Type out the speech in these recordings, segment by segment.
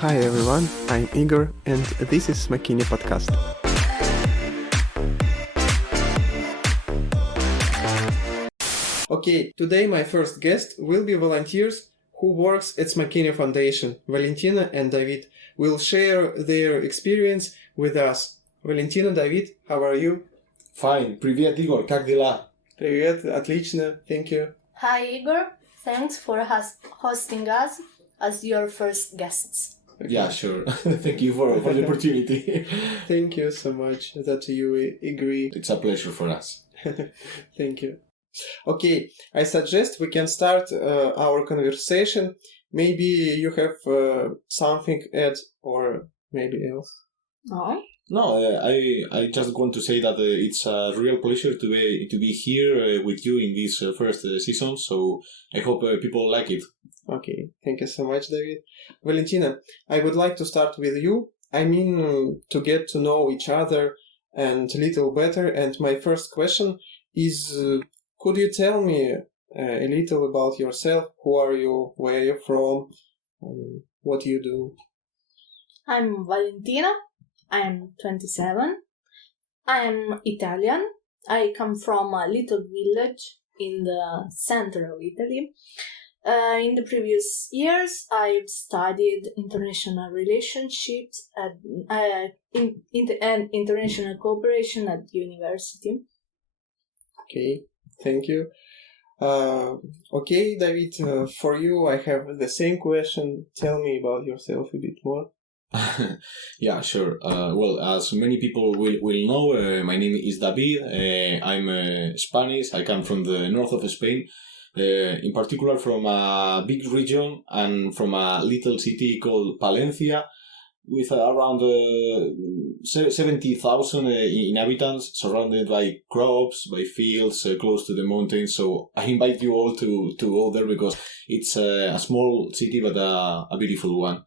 Hi everyone, I'm Igor and this is Makini Podcast. Okay, today my first guest will be volunteers who works at Makini Foundation. Valentina and David will share their experience with us. Valentina, David, how are you? Fine. Привет, Igor. Как дела? Привет, отлично, thank you. Hi Igor, thanks for hosting us as your first guests. Okay. Yeah, sure. Thank you for the opportunity. Thank you so much that you agree. It's a pleasure for us. Thank you. Okay, I suggest we can start our conversation. Maybe you have something to add or maybe else. No? No, I just want to say that it's a real pleasure to be here with you in this first season. So I hope people like it. Okay, thank you so much, David. Valentina, I would like to start with you. I mean, to get to know each other and a little better. And my first question is, could you tell me a little about yourself? Who are you? Where are you from? What you do? I'm Valentina. I'm 27. I'm Italian. I come from a little village in the center of Italy. In the previous years, I've studied international relationships and international cooperation at university. Okay, thank you. Okay, David, for you, I have the same question. Tell me about yourself a bit more. Yeah, sure. Well, as many people will know, my name is David. I'm Spanish. I come from the north of Spain. In particular from a big region and from a little city called Palencia with around 70,000 inhabitants, surrounded by crops, by fields, close to the mountains. So I invite you all to go there because it's a small city but a beautiful one.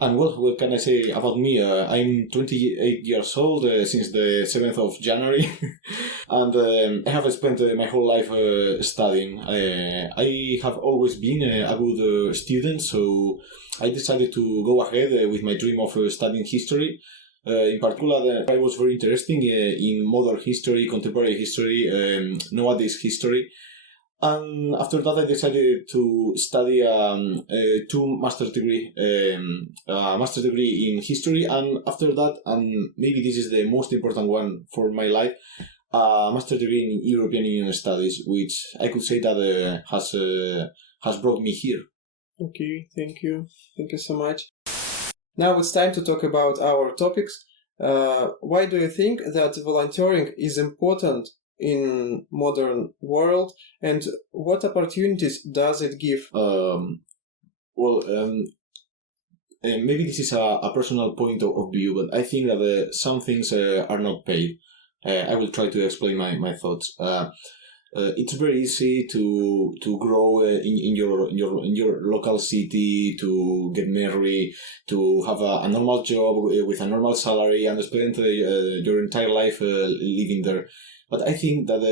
And what can I say about me? I'm 28 years old since the 7th of January, and I have spent my whole life studying. I have always been a good student, so I decided to go ahead with my dream of studying history. In particular, I was very interested in modern history, contemporary history, nowadays history. And after that, I decided to study a master's degree in history, and after that, and maybe this is the most important one for my life, a master's degree in European Union Studies, which I could say that has brought me here. Okay, thank you so much. Now it's time to talk about our topics. Why do you think that volunteering is important in modern world, and what opportunities does it give? Maybe this is a personal point of view, but I think that some things are not paid. I will try to explain my thoughts. It's very easy to grow in your local city, to get married, to have a normal job with a normal salary, and spend your entire life living there. But I think that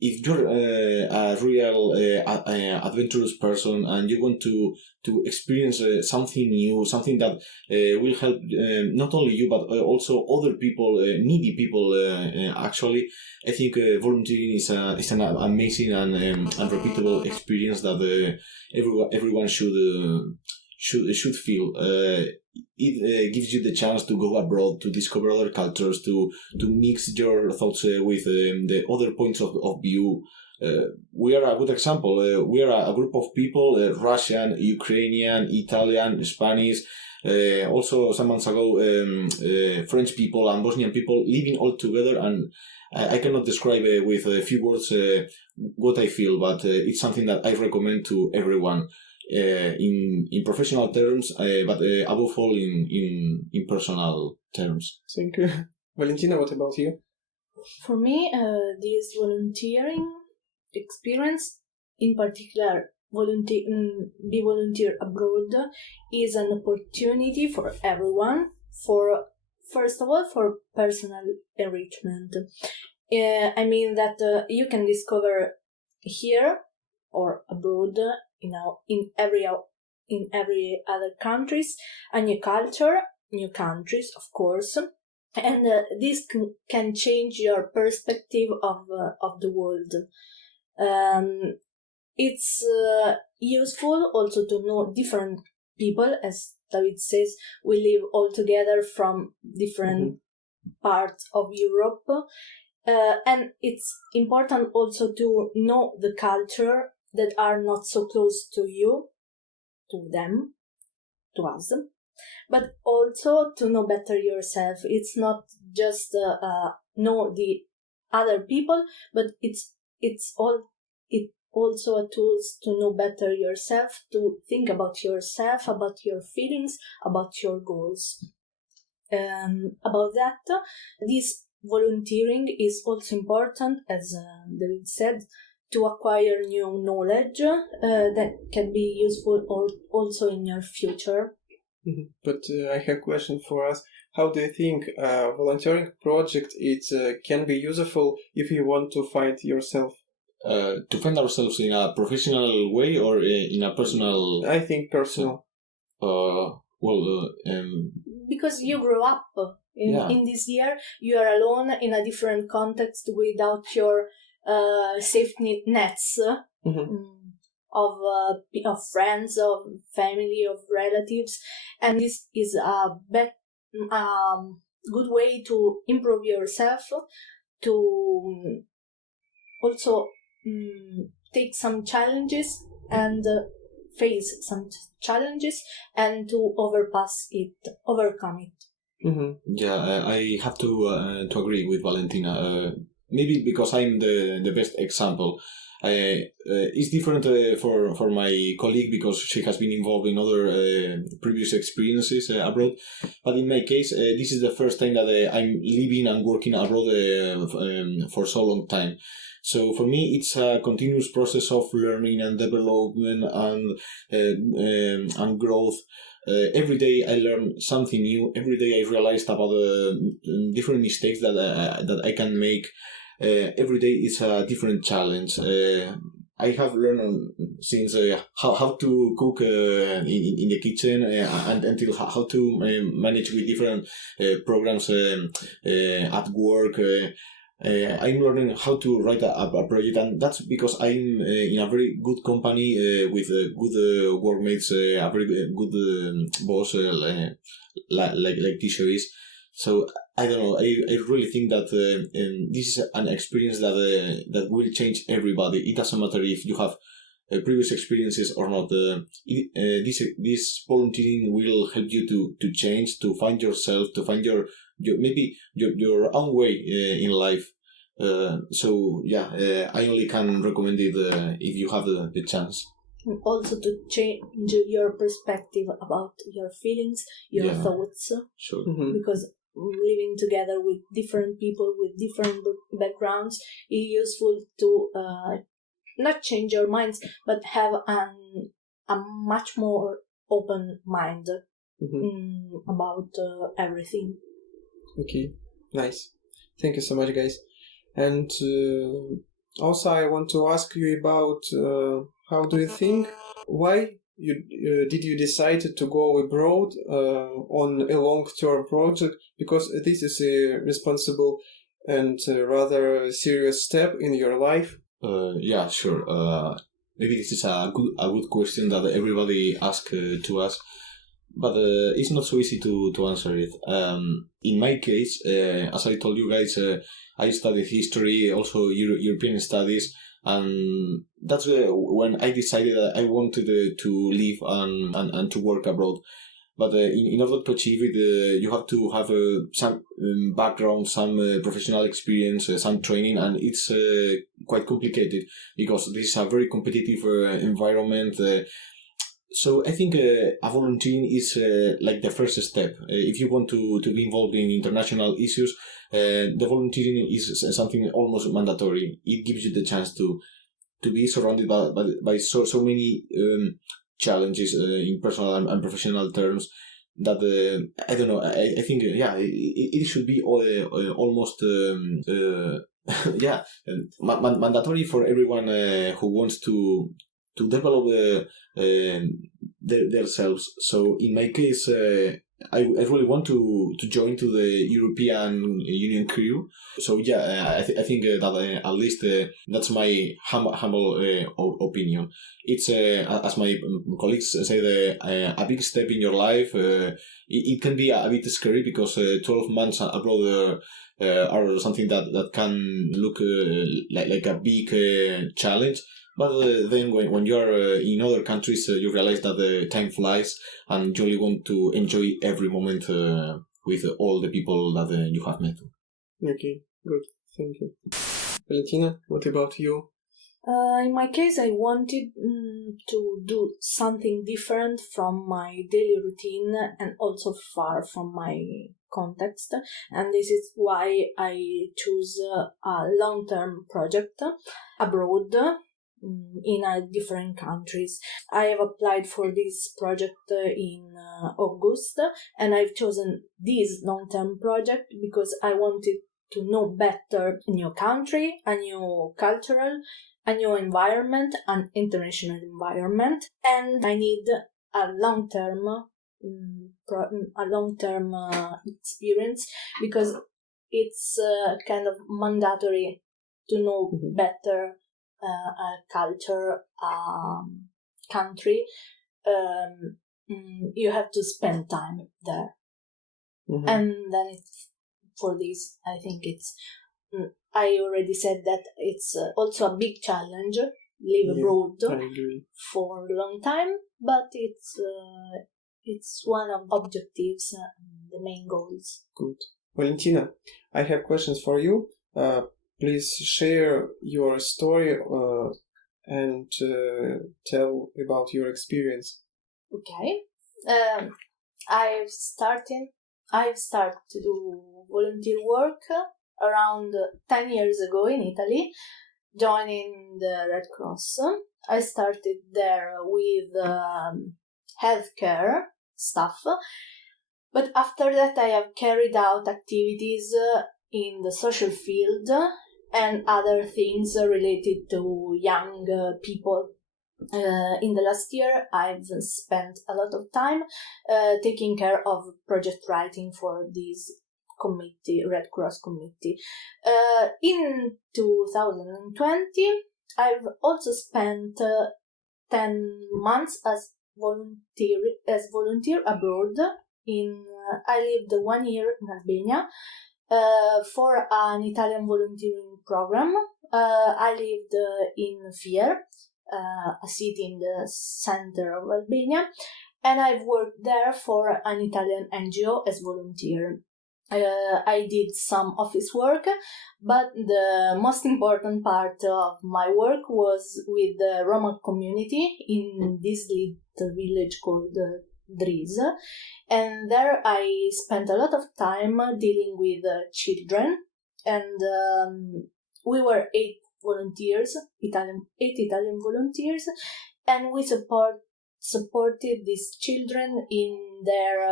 if you're a real adventurous person and you want to experience something new, something that will help not only you but also other people, needy people, actually, I think volunteering is an amazing and repeatable experience that everyone should feel. It gives you the chance to go abroad, to discover other cultures, to mix your thoughts with the other points of view. We are a good example. We are a group of people, Russian, Ukrainian, Italian, Spanish, also some months ago, French people and Bosnian people living all together, and I cannot describe with a few words what I feel, but it's something that I recommend to everyone. In professional terms, but above all in personal terms. Thank you. Valentina, what about you? For me, this volunteering experience, in particular, volunteer abroad, is an opportunity for everyone. First of all, for personal enrichment. I mean that you can discover here or abroad, in in every other countries, a new culture, new countries, of course, and this can change your perspective of the world. It's useful also to know different people, as David says. We live all together from different parts of Europe, and it's important also to know the culture that are not so close to you, to them, to us, but also to know better yourself. It's not just know the other people, but it's also a tools to know better yourself, to think about yourself, about your feelings, about your goals. About that, this volunteering is also important, as David said, to acquire new knowledge that can be useful also in your future. But I have a question for us. How do you think a volunteering project can be useful if you want to find yourself? To find ourselves in a professional way or in a personal... I think personal. Because you grow up in this year, you are alone in a different context without your safety nets of friends, of family, of relatives, and this is a good way to improve yourself, to also take some challenges and face some challenges and to overcome it. Yeah, I have to agree with Valentina. Maybe because I'm the best example. It's different for my colleague because she has been involved in other previous experiences abroad. But in my case, this is the first time that I'm living and working abroad for so long time. So for me, it's a continuous process of learning and development and growth. Every day I learn something new. Every day I realized about different mistakes that I can make. Every day is a different challenge. I have learned since how to cook in the kitchen and until how to manage with different programs at work. I'm learning how to write a project, and that's because I'm in a very good company with good workmates, a very good boss like teacher is. So I don't know. I really think that this is an experience that will change everybody. It doesn't matter if you have previous experiences or not. This volunteering will help you to change, to find yourself, to find your own way in life. So yeah, I only can recommend it if you have the chance. Also to change your perspective about your feelings, your thoughts. Sure. Because living together with different people with different backgrounds is useful to not change your minds, but have a much more open mind about everything. Okay, nice. Thank you so much, guys. And also I want to ask you about how do you think, why did you decide to go abroad on a long-term project? Because this is a responsible and rather serious step in your life. Yeah, sure. Maybe this is a good question that everybody asks to us, but it's not so easy to answer it. In my case, as I told you guys, I studied history, also European studies, and that's when I decided that I wanted to live and to work abroad. But in order to achieve it, you have to have some background, some professional experience, some training, and it's quite complicated because this is a very competitive environment. So I think volunteering is like the first step. If you want to be involved in international issues, the volunteering is something almost mandatory. It gives you the chance to be surrounded by so many challenges in personal and professional terms that I don't know. I think it should be almost mandatory for everyone who wants to develop themselves. So in my case, I really want to join to the European Union crew. So yeah, I think that at least that's my humble opinion. It's as my colleagues say, a big step in your life. It can be a bit scary because 12 months abroad are something that can look like a big challenge. But then when you're in other countries, you realize that the time flies and you really want to enjoy every moment with all the people that you have met. Okay, good. Thank you. Valentina, what about you? In my case, I wanted to do something different from my daily routine and also far from my context. And this is why I choose a long-term project abroad in different countries. I have applied for this project in August, and I've chosen this long-term project because I wanted to know better a new country, a new cultural, a new environment, an international environment, and I need a long-term experience because it's kind of mandatory to know better a culture, country. You have to spend time there, and then for this, I think it's. I already said that it's also a big challenge. Live abroad for a long time, but it's one of objectives, the main goals. Good, Valentina. I have questions for you. Please share your story and tell about your experience. Okay. I've started to do volunteer work around 10 years ago in Italy, joining the Red Cross. I started there with healthcare stuff, but after that I have carried out activities in the social field and other things related to young people. In the last year, I've spent a lot of time taking care of project writing for this committee, Red Cross committee. In 2020, I've also spent 10 months as volunteer abroad. I lived 1 year in Albania for an Italian volunteering program. I lived in Fier, a city in the center of Albania, and I've worked there for an Italian NGO as volunteer. I did some office work, but the most important part of my work was with the Roma community in this little village called Driz, and there I spent a lot of time dealing with children, and we were 8 Italian volunteers, and we supported these children in their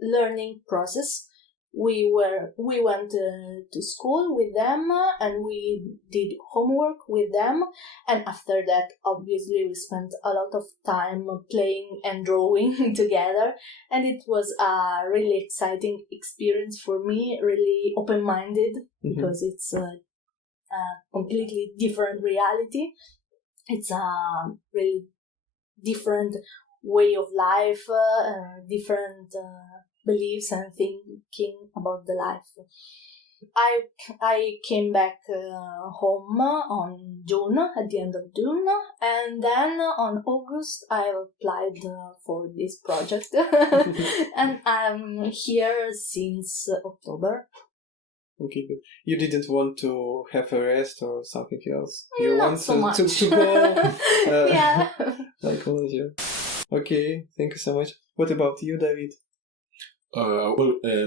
learning process. We went to school with them and we did homework with them, and after that obviously we spent a lot of time playing and drawing together, and it was a really exciting experience for me, really open-minded, because it's a completely different reality. It's a really different way of life, different beliefs and thinking about the life. I came back home on June, at the end of June, and then on August I applied for this project, and I'm here since October. Okay, good. You didn't want to have a rest or something else? You Not want so much. To go yeah. like volunteer. Okay, thank you so much. What about you, David?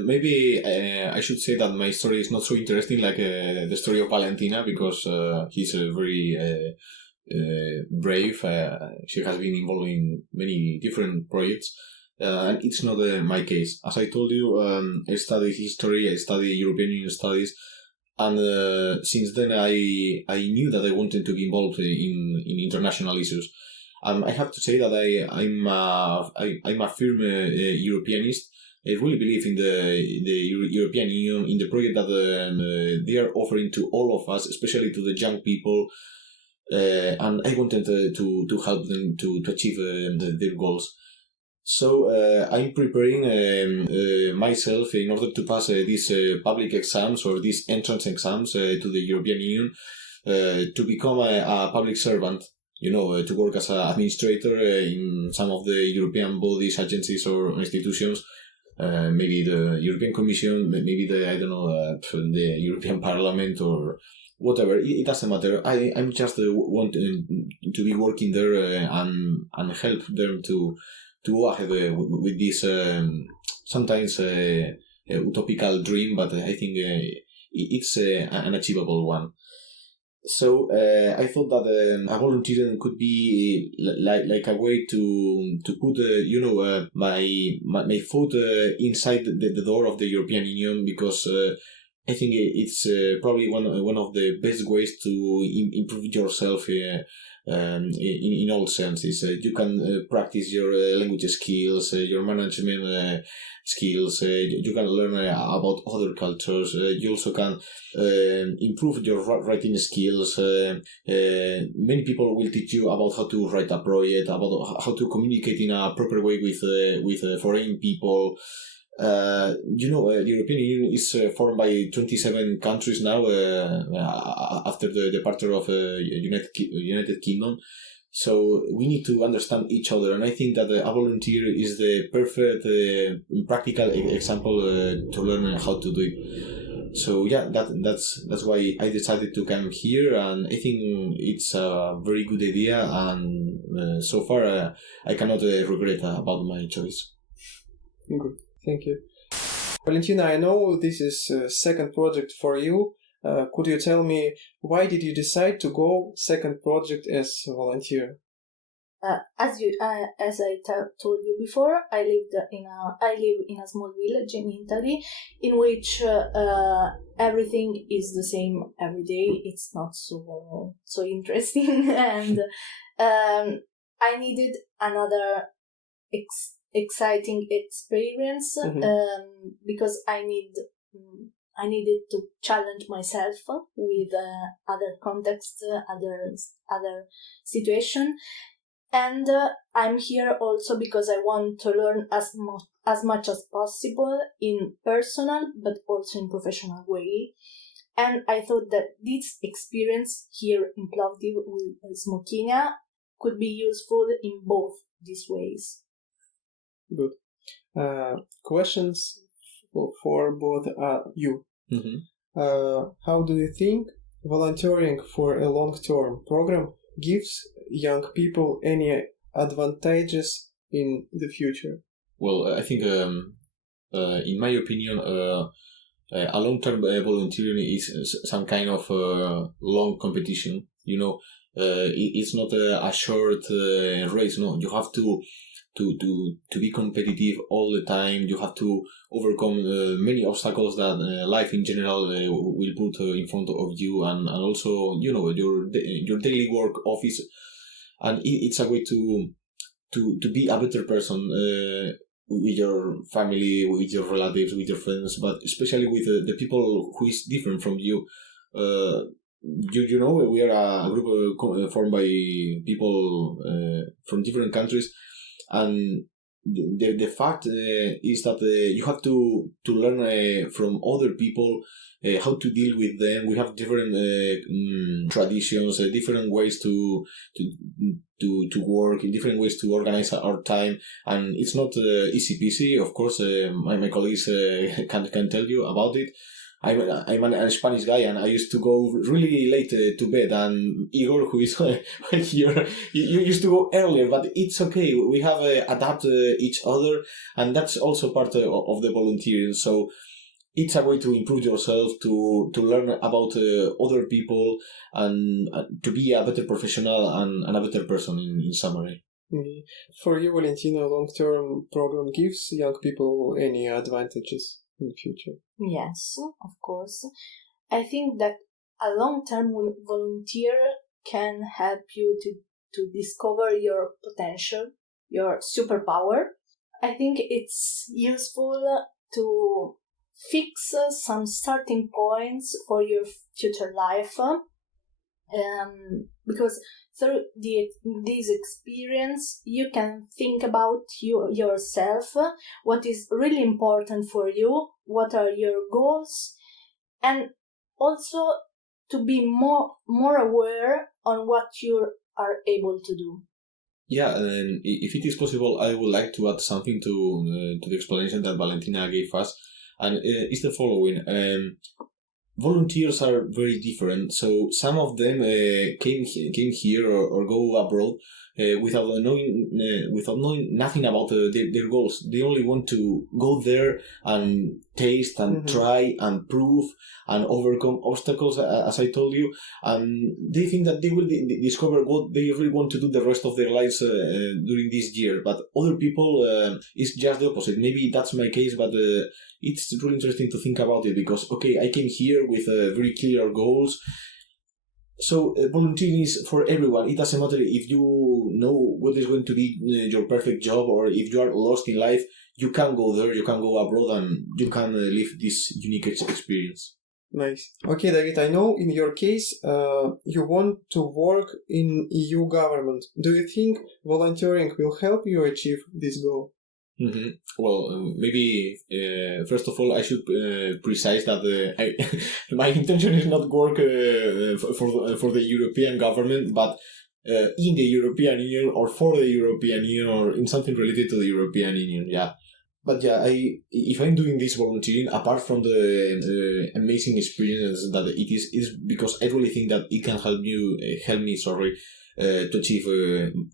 Maybe I should say that my story is not so interesting like the story of Valentina, because he's very brave. She has been involved in many different projects, and it's not my case. As I told you, I study history, I study European Union studies. And since then, I knew that I wanted to be involved in international issues. I have to say that I'm a firm Europeanist. I really believe in the European Union, in the project that they are offering to all of us, especially to the young people. And I wanted to help them to achieve their goals. So I'm preparing myself in order to pass these public exams or these entrance exams to the European Union to become a public servant. To work as an administrator in some of the European bodies, agencies, or institutions. Maybe the European Commission, maybe the European Parliament or whatever. It doesn't matter. I'm just want to be working there and help them to go ahead with this sometimes utopical dream, but I think it's an achievable one. So I thought that a volunteering could be like a way to put my foot inside the door of the European Union, because I think it's probably one of the best ways to improve yourself in all senses. You can practice your language skills, your management skills. You can learn about other cultures. You also can improve your writing skills. Many people will teach you about how to write a project, about how to communicate in a proper way with foreign people. The European Union is formed by 27 countries now after the departure of United Kingdom. So we need to understand each other, and I think that a volunteer is the perfect practical example to learn how to do it. So yeah, that's why I decided to come here, and I think it's a very good idea, and so far I cannot regret about my choice. Good, thank you. Valentina, I know this is a second project for you. Could you tell me why did you decide to go second project as a volunteer? As I told you before, I live in a small village in Italy, in which everything is the same every day. It's not so interesting, and I needed another exciting experience because I needed to challenge myself with other contexts, other situation, and I'm here also because I want to learn as much as possible in personal but also in professional way. And I thought that this experience here in Plovdiv with Smokinja could be useful in both these ways. Good. Questions for both you. How do you think volunteering for a long-term program gives young people any advantages in the future? Well, I think, in my opinion, a long-term volunteering is some kind of long competition. It's not a short race. No, you have to be competitive all the time. You have to overcome many obstacles that life in general will put in front of you, and also your daily work office, and it's a way to be a better person with your family, with your relatives, with your friends, but especially with the people who is different from you. We are a group formed by people from different countries, and the fact is that you have to learn from other people how to deal with them. We have different traditions, different ways to work, different ways to organize our time, and it's not easy peasy. Of course, my colleagues can tell you about it. I'm a Spanish guy, and I used to go really late to bed, and Igor, who is here, you used to go earlier, but it's okay. We have adapted each other, and that's also part of the volunteering. So it's a way to improve yourself, to learn about other people, and to be a better professional and a better person in summary. For you, Valentina, long-term program gives young people any advantages in the future? Yes, of course. I think that a long-term volunteer can help you to discover your potential, your superpower. I think it's useful to fix some starting points for your future life, because through this experience you can think about yourself, what is really important for you, what are your goals, and also to be more aware on what you are able to do. Yeah, and if it is possible, I would like to add something to the explanation that Valentina gave us, and it's the following. Volunteers are very different, so some of them came here or go abroad without knowing nothing about their goals. They only want to go there and taste and try and prove and overcome obstacles, as I told you, and they think that they will discover what they really want to do the rest of their lives during this year. But other people, it's just the opposite. Maybe that's my case, but it's really interesting to think about it because, okay, I came here with very clear goals. So volunteering is for everyone. It doesn't matter if you know what is going to be your perfect job or if you are lost in life. You can go there, you can go abroad, and you can live this unique experience. Nice. Okay, David, I know in your case you want to work in EU government. Do you think volunteering will help you achieve this goal? Mm-hmm. Well, maybe first of all, I should precise that my intention is not work for the European government, but in the European Union or for the European Union or in something related to the European Union. Yeah. But yeah, if I'm doing this volunteering, apart from the amazing experience that it is because I really think that it can help me to achieve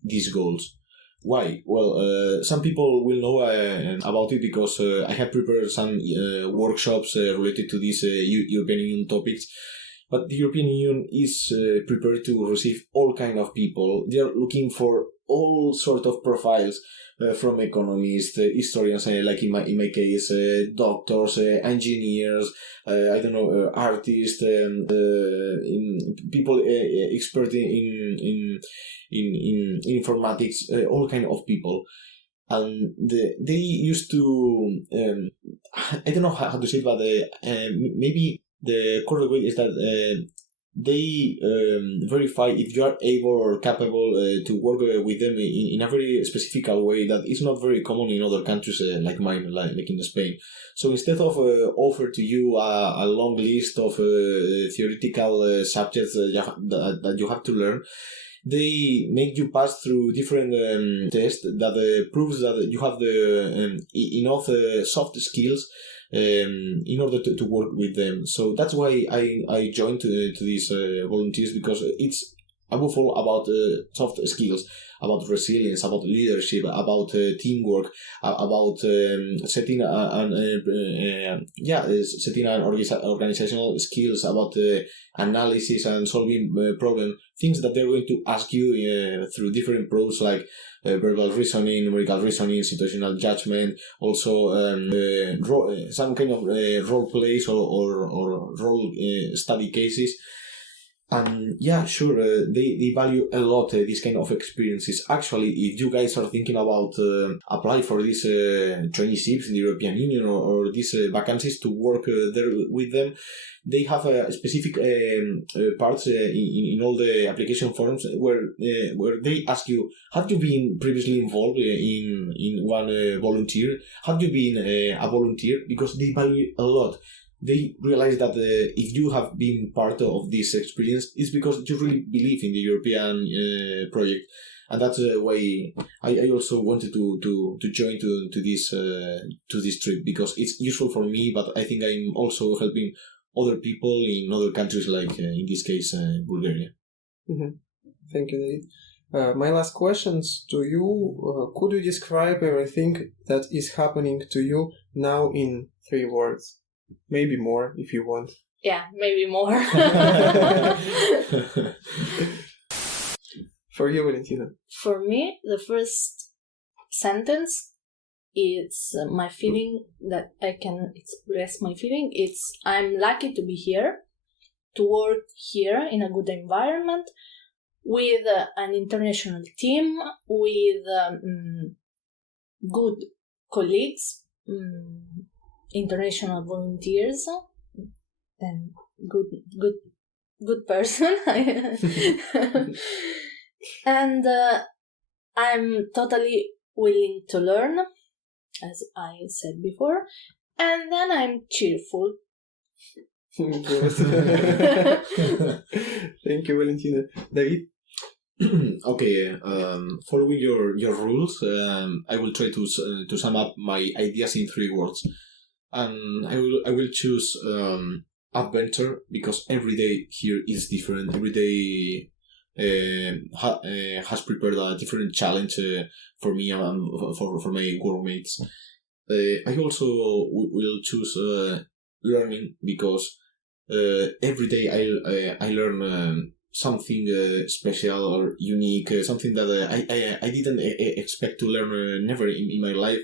these goals. Why? Well, some people will know about it because I have prepared some workshops related to these European Union topics. But the European Union is prepared to receive all kind of people. They are looking for all sort of profiles, from economists, historians, like in my case, doctors, engineers, I don't know, artists, people expert in informatics, all kind of people. And they used to, I don't know how to say it, but maybe the correct way is that they verify if you are able or capable to work with them in a very specific way that is not very common in other countries like mine, like in Spain. So instead of offer to you a long list of theoretical subjects that you have to learn, they make you pass through different tests that proves that you have the enough soft skills in order to work with them. So that's why I joined to these volunteers, because it's above all about soft skills, about resilience, about leadership, about teamwork, about setting organizational skills, about analysis and solving problems, things that they're going to ask you through different probes like verbal reasoning, numerical reasoning, situational judgment, also some kind of role plays or role study cases. And yeah, sure, they value a lot these kind of experiences. Actually, if you guys are thinking about apply for these traineeships in the European Union or these vacancies to work there with them, they have specific parts in all the application forms where they ask you, have you been previously involved in one volunteer? Have you been a volunteer? Because they value a lot. They realize that if you have been part of this experience, it's because you really believe in the European project, and that's why I also wanted to join to this trip, because it's useful for me, but I think I'm also helping other people in other countries, like in this case Bulgaria. Mm-hmm. Thank you, David. My last questions to you: could you describe everything that is happening to you now in 3 words? Maybe more if you want. Yeah, maybe more. For you, Valentina. For me, the first sentence is my feeling that I can express my feeling. It's I'm lucky to be here. to work here in a good environment with an international team, with good colleagues, international volunteers, and good person. And I'm totally willing to learn, as I said before, and then I'm cheerful. Good. Thank you, Valentina. David? Okay, following your rules, I will try to sum up my ideas in 3 words, and I will choose adventure, because every day here is different. Every day has prepared a different challenge for me and for my workmates. I also will choose learning, because every day I learn something special or unique, something that I didn't expect to learn never in my life,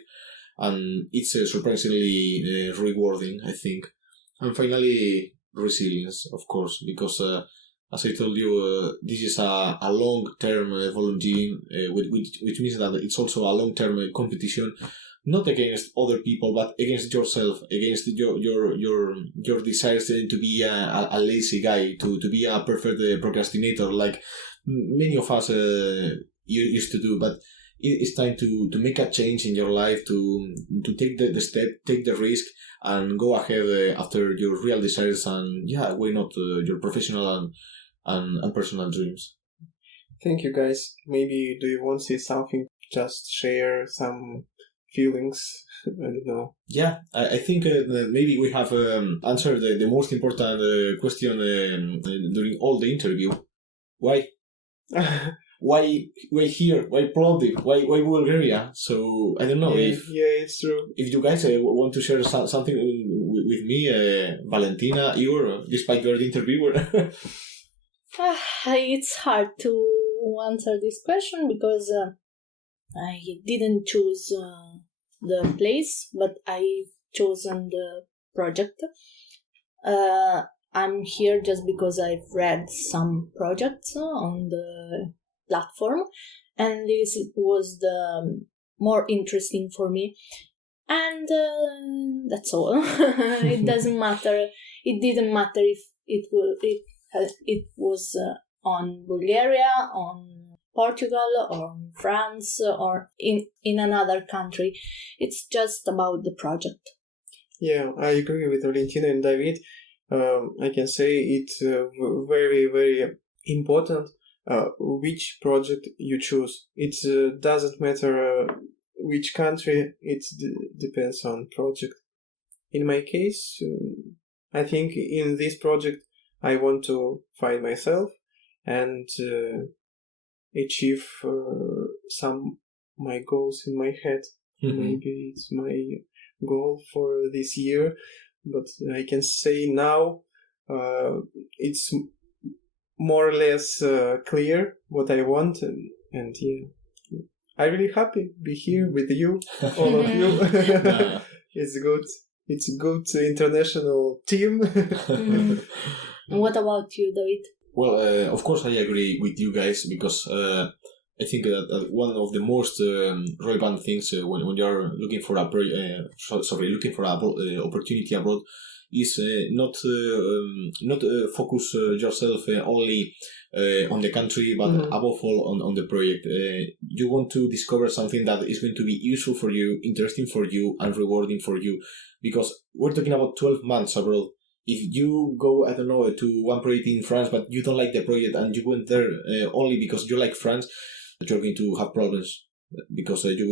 and it's surprisingly rewarding, I think. And finally, resilience, of course, because as I told you, this is a long-term volunteering, which means that it's also a long-term competition, not against other people, but against yourself, against your desires to be a lazy guy, to be a perfect procrastinator, like many of us used to do. But it's time to make a change in your life, to take the step, take the risk, and go ahead after your real desires, and why not your professional and personal dreams. Thank you, guys. Maybe do you want to say something? Just share some feelings. I don't know. Yeah, I think maybe we have answered the most important question during all the interview. Why? Why here? Why Plovdiv? Why Bulgaria? So I don't know if it's true. If you guys want to share something with me, Valentina, Igor, despite you're the interviewer. It's hard to answer this question because I didn't choose the place, but I chosen the project. I'm here just because I've read some projects on the platform, and this was the more interesting for me. And that's all. It doesn't matter. It didn't matter if it was on Bulgaria, on Portugal, or France, or in another country. It's just about the project. Yeah, I agree with Valentina and David. I can say it's very, very important which project you choose. It doesn't matter which country, it depends on project. In my case, I think in this project I want to find myself and achieve some my goals in my head. Mm-hmm. Maybe it's my goal for this year, but I can say now it's more or less clear what I want, and yeah, I'm really happy to be here with you, all of you. It's good. It's a good international team. What about you, David? Well, of course I agree with you guys, because I think that one of the most relevant things when you're looking for looking for an opportunity abroad is not focus yourself only on the country, but above all on the project. You want to discover something that is going to be useful for you, interesting for you, and rewarding for you, because we're talking about 12 months abroad. If you go, I don't know, to one project in France, but you don't like the project and you went there only because you like France, you're going to have problems, because you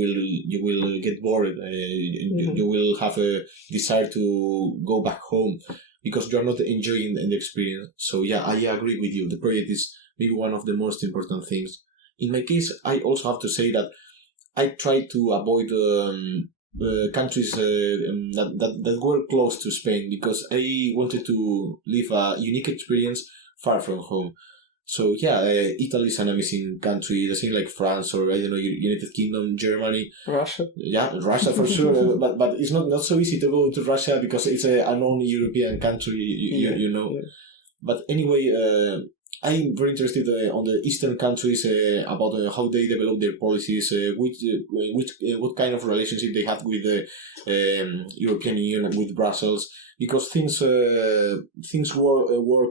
will get bored. You will have a desire to go back home because you're not enjoying the experience. So yeah, I agree with you. The project is maybe one of the most important things. In my case, I also have to say that I try to avoid countries that were close to Spain, because I wanted to live a unique experience far from home. So yeah, Italy is an amazing country, the same like France, or I don't know, United Kingdom, Germany, Russia. Yeah, Russia for sure. but it's not so easy to go to Russia because it's a non-European country, you know. Yeah. But anyway, I'm very interested on the Eastern countries about how they develop their policies, what kind of relationship they have with the European Union and with Brussels, because things work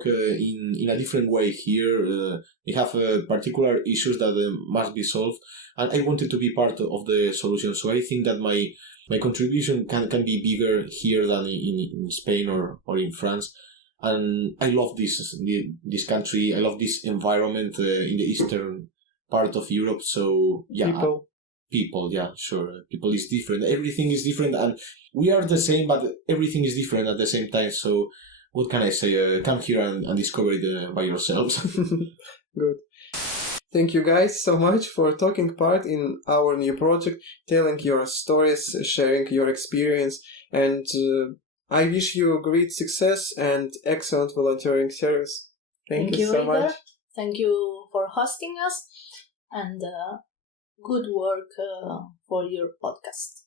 in a different way here. They have particular issues that must be solved, and I wanted to be part of the solution. So I think that my contribution can be bigger here than in Spain or in France. And I love this country. I love this environment in the eastern part of Europe. So yeah, people, yeah, sure. People is different. Everything is different, and we are the same, but everything is different at the same time. So what can I say? Come here and discover it by yourselves. Good. Thank you guys so much for taking part in our new project, telling your stories, sharing your experience, and I wish you great success and excellent volunteering service. Thank you so Igor. much. Thank you for hosting us, and good work for your podcast.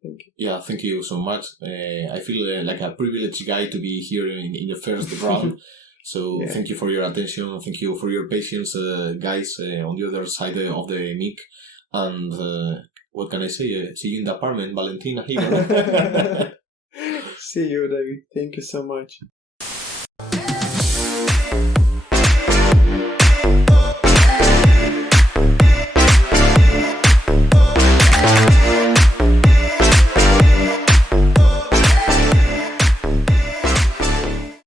Thank you. Yeah, thank you so much. I feel like a privileged guy to be here in the first round. So thank you for your attention. Thank you for your patience, guys, on the other side of the mic. And what can I say? See you in the apartment, Valentina. See you, David. Thank you so much.